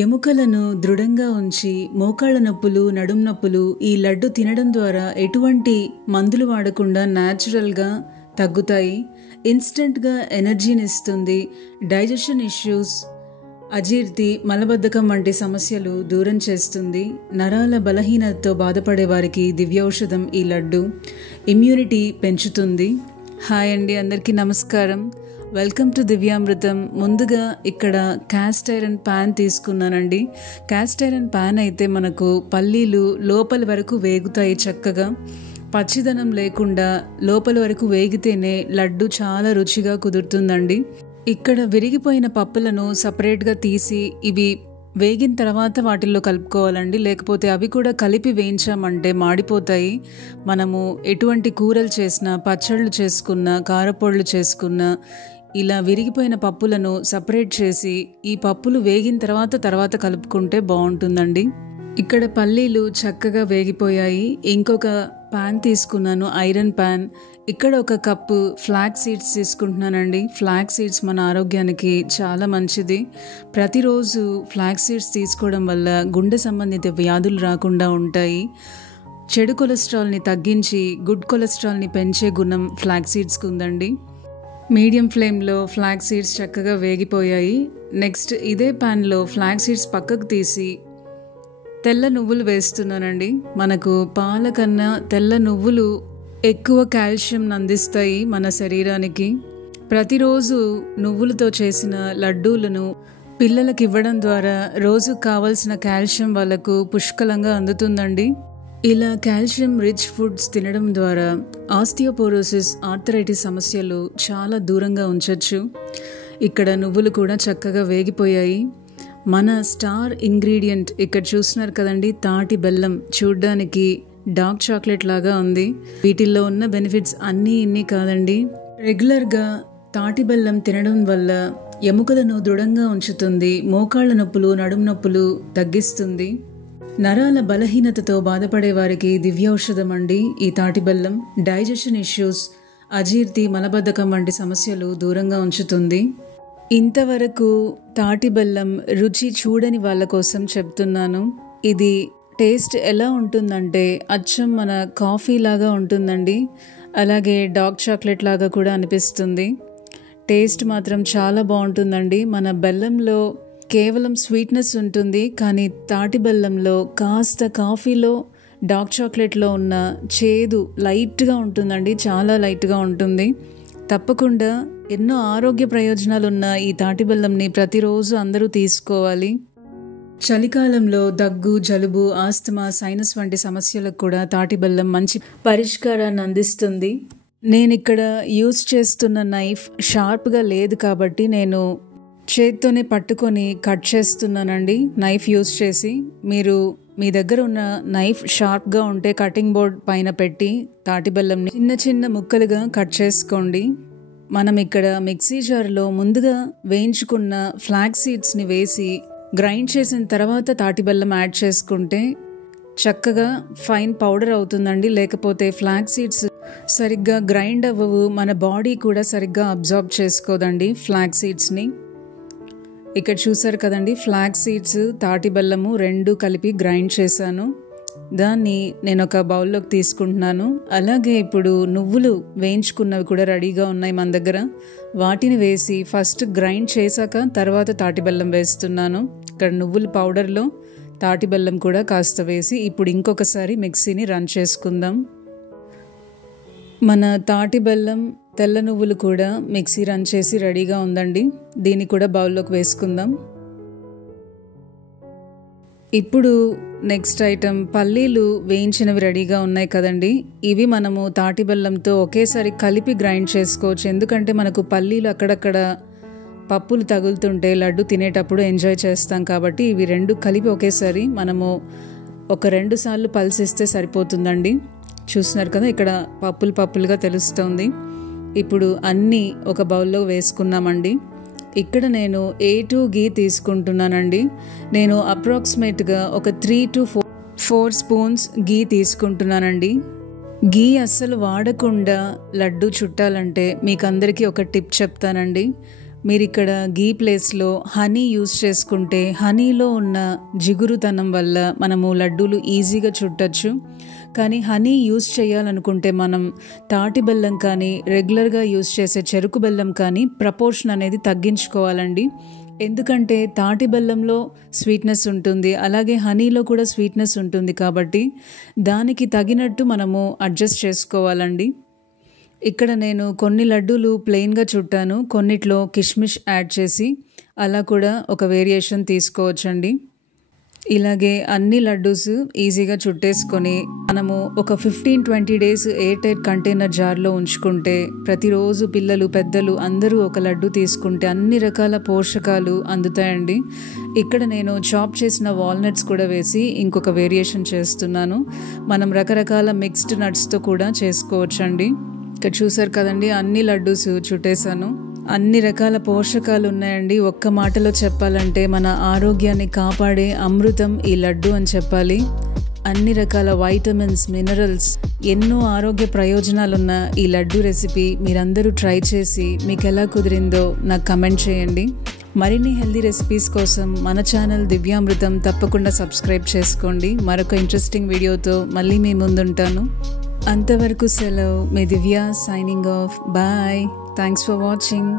ఎముకలను దృఢంగా ఉంచి మోకాళ్ళ నొప్పులు, నడుం నొప్పులు ఈ లడ్డు తినడం ద్వారా ఎటువంటి మందులు వాడకుండా న్యాచురల్గా తగ్గుతాయి. ఇన్స్టెంట్గా ఎనర్జీని ఇస్తుంది. డైజెషన్ ఇష్యూస్, అజీర్తి, మలబద్ధకం వంటి సమస్యలు దూరం చేస్తుంది. నరాల బలహీనతతో బాధపడే వారికి దివ్యౌషధం ఈ లడ్డు. ఇమ్యూనిటీ పెంచుతుంది. హాయ్ అండి, అందరికీ నమస్కారం. Welcome to Divyamrutham. ముందుగా ఇక్కడ క్యాస్ట్ ఐరన్ ప్యాన్ తీసుకున్నానండి. క్యాస్ట్ ఐరన్ ప్యాన్ అయితే మనకు పల్లీలు లోపల వరకు వేగుతాయి. చక్కగా పచ్చిదనం లేకుండా లోపల వరకు వేగితేనే లడ్డు చాలా రుచిగా కుదురుతుందండి. ఇక్కడ విరిగిపోయిన పప్పులను సపరేట్గా తీసి ఇవి వేగిన తర్వాత వాటిల్లో కలుపుకోవాలండి. లేకపోతే అవి కూడా కలిపి వేయించామంటే మాడిపోతాయి. మనము ఎటువంటి కూరలు చేసినా, పచ్చళ్ళు చేసుకున్నా, కారపొళ్ళు చేసుకున్నా ఇలా విరిగిపోయిన పప్పులను సపరేట్ చేసి ఈ పప్పులు వేగిన తర్వాత కలుపుకుంటే బాగుంటుందండి. ఇక్కడ పల్లీలు చక్కగా వేగిపోయాయి. ఇంకొక ప్యాన్ తీసుకున్నాను, ఐరన్ ప్యాన్. ఇక్కడ ఒక కప్పు ఫ్లాక్స్ సీడ్స్ తీసుకుంటున్నానండి. ఫ్లాక్స్ సీడ్స్ మన ఆరోగ్యానికి చాలా మంచిది. ప్రతిరోజు ఫ్లాక్స్ సీడ్స్ తీసుకోవడం వల్ల గుండె సంబంధిత వ్యాధులు రాకుండా ఉంటాయి. చెడు కొలెస్ట్రాల్ని తగ్గించి గుడ్ కొలెస్ట్రాల్ని పెంచే గుణం ఫ్లాక్స్ సీడ్స్కి ఉందండి. మీడియం ఫ్లేమ్లో ఫ్లాక్స్ సీడ్స్ చక్కగా వేగిపోయాయి. నెక్స్ట్ ఇదే ప్యాన్లో ఫ్లాక్స్ సీడ్స్ పక్కకు తీసి తెల్ల నువ్వులు వేస్తున్నానండి. మనకు పాల కన్నా తెల్ల నువ్వులు ఎక్కువ కాల్షియం అందిస్తాయి మన శరీరానికి. ప్రతిరోజు నువ్వులతో చేసిన లడ్డూలను పిల్లలకు ఇవ్వడం ద్వారా రోజు కావాల్సిన కాల్షియం వాళ్ళకు పుష్కలంగా అందుతుందండి. ఇలా కాల్షియం రిచ్ ఫుడ్స్ తినడం ద్వారా ఆస్టియోపోరోసిస్, ఆర్థరైటిస్ సమస్యలు చాలా దూరంగా ఉంచవచ్చు. ఇక్కడ నువ్వులు కూడా చక్కగా వేగిపోయాయి. మన స్టార్ ఇంగ్రీడియంట్ ఇక్కడ చూస్తున్నారు కదండి, తాటి బెల్లం. చూడ్డానికి డార్క్ చాక్లెట్ లాగా ఉంది. వీటిల్లో ఉన్న బెనిఫిట్స్ అన్నీ కాదండి. రెగ్యులర్గా తాటి బెల్లం తినడం వల్ల ఎముకలను దృఢంగా ఉంచుతుంది. మోకాళ్ళ నొప్పులు, నడుం నొప్పులు తగ్గిస్తుంది. నరాల బలహీనతతో బాధపడే వారికి దివ్యౌషధం అండి ఈ తాటి బెల్లం. డైజెషన్ ఇష్యూస్, అజీర్తి, మలబద్ధకం వంటి సమస్యలు దూరంగా ఉంచుతుంది. ఇంతవరకు తాటి బెల్లం రుచి చూడని వాళ్ళ కోసం చెప్తున్నాను. ఇది టేస్ట్ ఎలా ఉంటుందంటే అచ్చం మన కాఫీ లాగా ఉంటుందండి. అలాగే డార్క్ చాక్లెట్ లాగా కూడా అనిపిస్తుంది. టేస్ట్ మాత్రం చాలా బాగుంటుందండి. మన బెల్లంలో కేవలం స్వీట్నెస్ ఉంటుంది, కానీ తాటి బెల్లంలో కాస్త కాఫీలో, డార్క్ చాక్లెట్లో ఉన్న చేదు లైట్గా ఉంటుందండి. చాలా లైట్గా ఉంటుంది. తప్పకుండా ఎన్నో ఆరోగ్య ప్రయోజనాలు ఉన్న ఈ తాటి బెల్లంని ప్రతిరోజు అందరూ తీసుకోవాలి. చలికాలంలో దగ్గు, జలుబు, ఆస్తమా, సైనస్ వంటి సమస్యలకు కూడా తాటి బెల్లం మంచి పరిష్కారాన్ని అందిస్తుంది. నేను ఇక్కడ యూజ్ చేస్తున్న నైఫ్ షార్ప్గా లేదు కాబట్టి నేను చేత్తోనే పట్టుకొని కట్ చేస్తున్నానండి నైఫ్ యూజ్ చేసి. మీరు మీ దగ్గర ఉన్న నైఫ్ షార్ప్గా ఉంటే కటింగ్ బోర్డ్ పైన పెట్టి తాటి బెల్లంని చిన్న ముక్కలుగా కట్ చేసుకోండి. మనం ఇక్కడ మిక్సీ జార్లో ముందుగా వేయించుకున్న ఫ్లాక్స్ సీడ్స్ని వేసి గ్రైండ్ చేసిన తర్వాత తాటి బెల్లం యాడ్ చేసుకుంటే చక్కగా ఫైన్ పౌడర్ అవుతుందండి. లేకపోతే ఫ్లాక్స్ సీడ్స్ సరిగ్గా గ్రైండ్ అవ్వవు. మన బాడీ కూడా సరిగ్గా అబ్జార్బ్ చేసుకోదండి ఫ్లాక్స్ సీడ్స్ని. ఇక్కడ చూసారు కదండి, ఫ్లాక్స్ సీడ్స్, తాటి బెల్లము రెండు కలిపి గ్రైండ్ చేశాను. దాన్ని నేను ఒక బౌల్లోకి తీసుకుంటున్నాను. అలాగే ఇప్పుడు నువ్వులు వేయించుకున్నవి కూడా రెడీగా ఉన్నాయి మన దగ్గర. వాటిని వేసి ఫస్ట్ గ్రైండ్ చేశాక తర్వాత తాటి బెల్లం వేస్తున్నాను. ఇక్కడ నువ్వుల పౌడర్లో తాటి బెల్లం కూడా కాస్త వేసి ఇప్పుడు ఇంకొకసారి మిక్సీని రన్ చేసుకుందాం. మన తాటి బెల్లం, తెల్ల నువ్వులు కూడా మిక్సీ రన్ చేసి రెడీగా ఉందండి. దీన్ని కూడా బౌల్లోకి వేసుకుందాం. ఇప్పుడు నెక్స్ట్ ఐటమ్ పల్లీలు వేయించినవి రెడీగా ఉన్నాయి కదండి. ఇవి మనము తాటి బెల్లంతో ఒకేసారి కలిపి గ్రైండ్ చేసుకోవచ్చు. ఎందుకంటే మనకు పల్లీలు అక్కడక్కడ పప్పులు తగులుతుంటే లడ్డు తినేటప్పుడు ఎంజాయ్ చేస్తాం కాబట్టి ఇవి రెండు కలిపి ఒకేసారి మనము ఒక 2 సార్లు పల్సిస్తే సరిపోతుందండి. చూస్తున్నారు కదా, ఇక్కడ పప్పులుగా తెలుస్తుంది. ఇప్పుడు అన్నీ ఒక బౌల్లో వేసుకున్నామండి. ఇక్కడ నేను A2 గీ తీసుకుంటున్నానండి. నేను అప్రాక్సిమేట్గా ఒక 3 to 4 స్పూన్స్ గీ తీసుకుంటున్నానండి. గీ అస్సలు వాడకుండా లడ్డు చుట్టాలంటే మీకు అందరికీ ఒక టిప్ చెప్తానండి. మీరు ఇక్కడ గీ ప్లేస్లో హనీ యూస్ చేసుకుంటే హనీలో ఉన్న జిగురుతనం వల్ల మనము లడ్డూలు ఈజీగా చుట్టచ్చు. కానీ హనీ యూస్ చేయాలనుకుంటే మనం తాటి బెల్లం కానీ రెగ్యులర్గా యూస్ చేసే చెరుకు బెల్లం కానీ ప్రపోర్షన్ అనేది తగ్గించుకోవాలండి. ఎందుకంటే తాటి బెల్లంలో స్వీట్నెస్ ఉంటుంది, అలాగే హనీలో కూడా స్వీట్నెస్ ఉంటుంది. కాబట్టి దానికి తగినట్టు మనము అడ్జస్ట్ చేసుకోవాలండి. ఇక్కడ నేను కొన్ని లడ్డూలు ప్లెయిన్గా చుట్టాను, కొన్నిట్లో కిష్మిష్ యాడ్ చేసి అలా కూడా ఒక వేరియేషన్ తీసుకోవచ్చండి. ఇలాగే అన్ని లడ్డూస్ ఈజీగా చుట్టేసుకొని మనము ఒక 15-20 డేస్ ఎయిర్ టైట్ కంటైనర్ జార్లో ఉంచుకుంటే ప్రతిరోజు పిల్లలు పెద్దలు అందరూ ఒక లడ్డు తీసుకుంటే అన్ని రకాల పోషకాలు అందుతాయండి. ఇక్కడ నేను చాప్ చేసిన వాల్నట్స్ కూడా వేసి ఇంకొక వేరియేషన్ చేస్తున్నాను. మనం రకరకాల మిక్స్డ్ నట్స్తో కూడా చేసుకోవచ్చండి. ఇక్కడ చూసారు కదండి, అన్ని లడ్డూస్ చుట్టేసాను. అన్ని రకాల పోషకాలు ఉన్నాయండి. ఒక్క మాటలో చెప్పాలంటే మన ఆరోగ్యాన్ని కాపాడే అమృతం ఈ లడ్డు అని చెప్పాలి. అన్ని రకాల వైటమిన్స్, మినరల్స్, ఎన్నో ఆరోగ్య ప్రయోజనాలున్న ఈ లడ్డు రెసిపీ మీరందరూ ట్రై చేసి మీకు ఎలా కుదిరిందో నాకు కమెంట్ చేయండి. మరిన్ని హెల్దీ రెసిపీస్ కోసం మన ఛానల్ దివ్యామృతం తప్పకుండా సబ్స్క్రైబ్ చేసుకోండి. మరొక ఇంట్రెస్టింగ్ వీడియోతో మళ్ళీ మీ ముందుంటాను. అంతవరకు సెలవు. మీ Divya signing off. Bye. Thanks for watching.